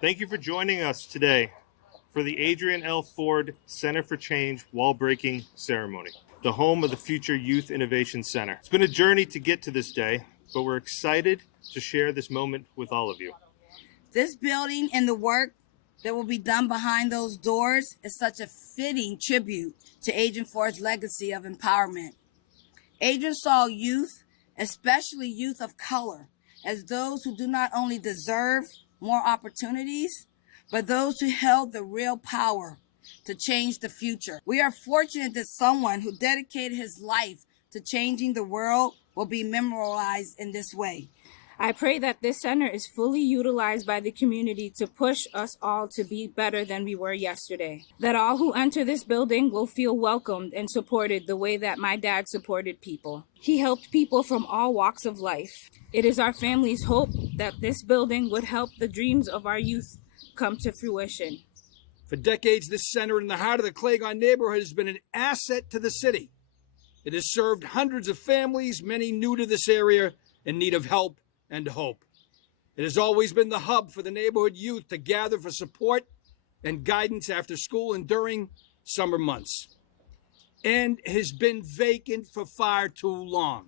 Thank you for joining us today for the Adrian L. Ford Center for Change wall breaking ceremony, the home of the Future Youth Innovation Center. It's been a journey to get to this day, but we're excited to share this moment with all of you. This building and the work that will be done behind those doors is such a fitting tribute to Adrian Ford's legacy of empowerment. Adrian saw youth, especially youth of color, as those who do not only deserve more opportunities, but those who held the real power to change the future. We are fortunate that someone who dedicated his life to changing the world will be memorialized in this way. I pray that this center is fully utilized by the community to push us all to be better than we were yesterday. That all who enter this building will feel welcomed and supported the way that my dad supported people. He helped people from all walks of life. It is our family's hope that this building would help the dreams of our youth come to fruition. For decades, this center in the heart of the Claygon neighborhood has been an asset to the city. It has served hundreds of families, many new to this area, in need of help and hope. It has always been the hub for the neighborhood youth to gather for support and guidance after school and during summer months, and has been vacant for far too long.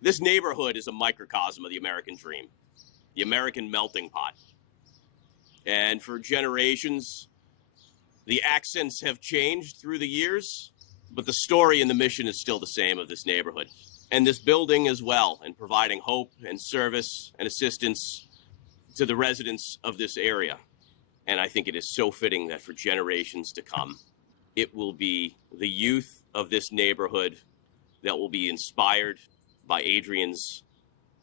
This neighborhood is a microcosm of the American dream, the American melting pot. And for generations, the accents have changed through the years, but the story and the mission is still the same of this neighborhood. And this building as well, and providing hope and service and assistance to the residents of this area. And I think it is so fitting that for generations to come, it will be the youth of this neighborhood that will be inspired by Adrian's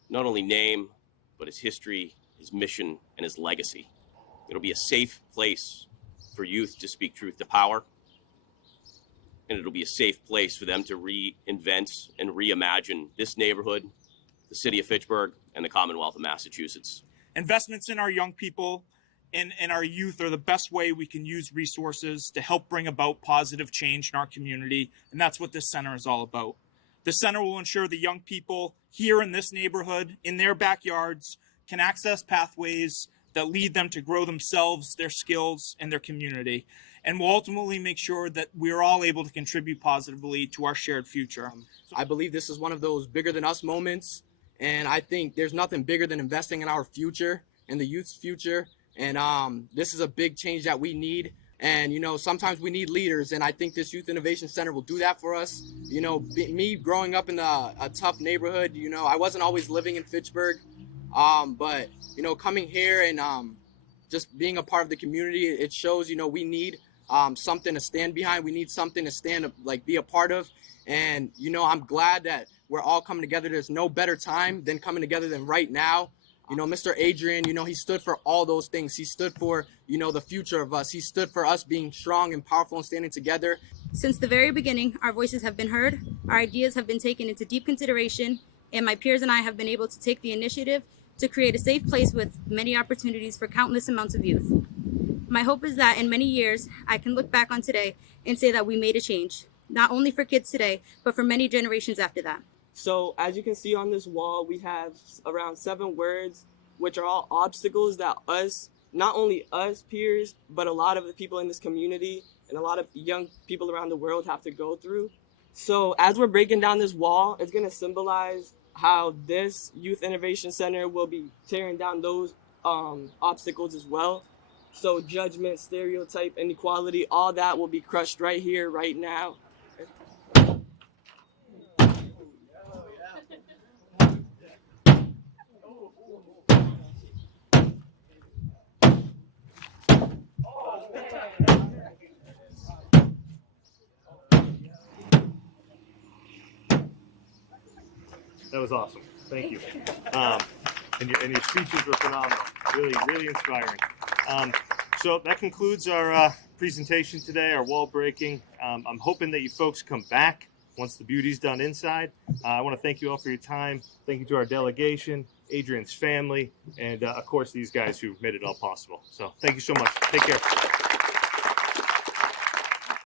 not only name, but his history, his mission, and his legacy. It'll be a safe place for youth to speak truth to power. And it'll be a safe place for them to reinvent and reimagine this neighborhood, the city of Fitchburg, and the Commonwealth of Massachusetts. Investments in our young people and our youth are the best way we can use resources to help bring about positive change in our community, and that's what this center is all about. The center will ensure the young people here in this neighborhood, in their backyards, can access pathways that lead them to grow themselves, their skills, and their community. And will ultimately make sure that we're all able to contribute positively to our shared future. I believe this is one of those bigger than us moments, and I think there's nothing bigger than investing in our future, in the youth's future, and this is a big change that we need. And, you know, sometimes we need leaders, and I think this Youth Innovation Center will do that for us. You know, me growing up in a tough neighborhood, you know, I wasn't always living in Fitchburg, but, you know, coming here and just being a part of the community, it shows, you know, we need something to stand behind. We need something to stand, like, be a part of. And, you know, I'm glad that we're all coming together. There's no better time than coming together than right now. You know, Mr. Adrian, you know, he stood for all those things. He stood for, you know, the future of us. He stood for us being strong and powerful and standing together. Since the very beginning, our voices have been heard, our ideas have been taken into deep consideration, and my peers and I have been able to take the initiative to create a safe place with many opportunities for countless amounts of youth. My hope is that in many years, I can look back on today and say that we made a change, not only for kids today, but for many generations after that. So as you can see on this wall, we have around 7 words, which are all obstacles that us, not only us peers, but a lot of the people in this community and a lot of young people around the world have to go through. So as we're breaking down this wall, it's going to symbolize how this Youth Innovation Center will be tearing down those obstacles as well. So judgment, stereotype, inequality, all that will be crushed right here, right now. That was awesome. Thank you. And your speeches were phenomenal. Really, really inspiring. So that concludes our presentation today, our wall breaking. I'm hoping that you folks come back once the beauty's done inside. I want to thank you all for your time. Thank you to our delegation, Adrian's family, and of course these guys who made it all possible. So thank you so much. Take care.